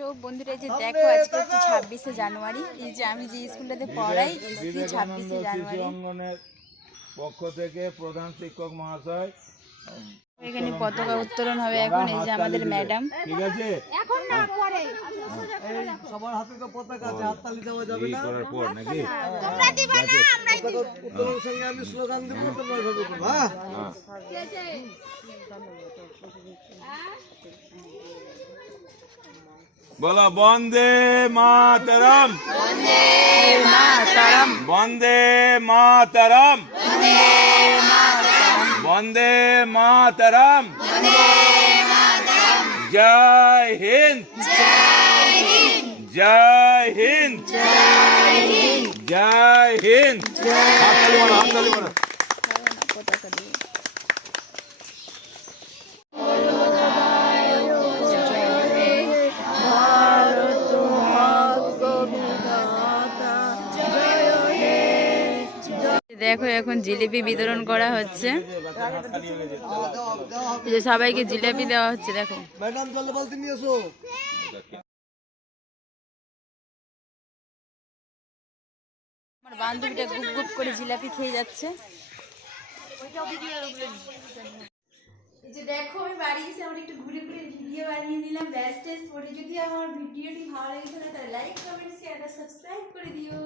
তো বন্ধুরা যে দেখো আজকে হচ্ছে 26শে জানুয়ারি। এই যে আমি যে স্কুলটাতে পড়াই এসছি 26শে জানুয়ারি। অঙ্গনের পক্ষ থেকে প্রধান শিক্ষক মহাশয় এখানে পতাকা উত্তোলন হবে এখন। এই যে আমাদের ম্যাডাম। ঠিক আছে, এখন না পরে সবার হাতে তো পতাকা আছে, হাততালি দেওয়া যাবে না। করার পর নাকি তোমরা দিবা না আমরাই দিব। উত্তোলনের সঙ্গে আমি স্লোগান দেব, তোমরা এভাবে করবে। হ্যাঁ, বলো বন্দে মাতরম, বন্দে মাতরম, বন্দে মাতরম, বন্দে মাতরম, বন্দে মাতরম, জয় হিন্দ, জয় হিন্দ, জয় হিন্দ। হাততালি মারো, হাততালি মারো। পতাকা দিয়ে দেখো এখন জিলিপি বিতরণ করা হচ্ছে। এই যে সবাইকে জিলিপি দেওয়া হচ্ছে। দেখো ম্যাডাম জলে বলতে নিয়ে এসো। আমার বান্ধবীটা গুপ গুপ করে জিলাপি খেয়ে যাচ্ছে। এই যে দেখো আমি বাড়ি এসে আমরা একটু ঘুরে ঘুরে ভিডিও বানিয়ে নিলাম। ব্যাস টেস্ট পরে যদি আমার ভিডিওটি ভালো লেগে থাকে তাহলে লাইক কমেন্ট শেয়ার আর সাবস্ক্রাইব করে দিও।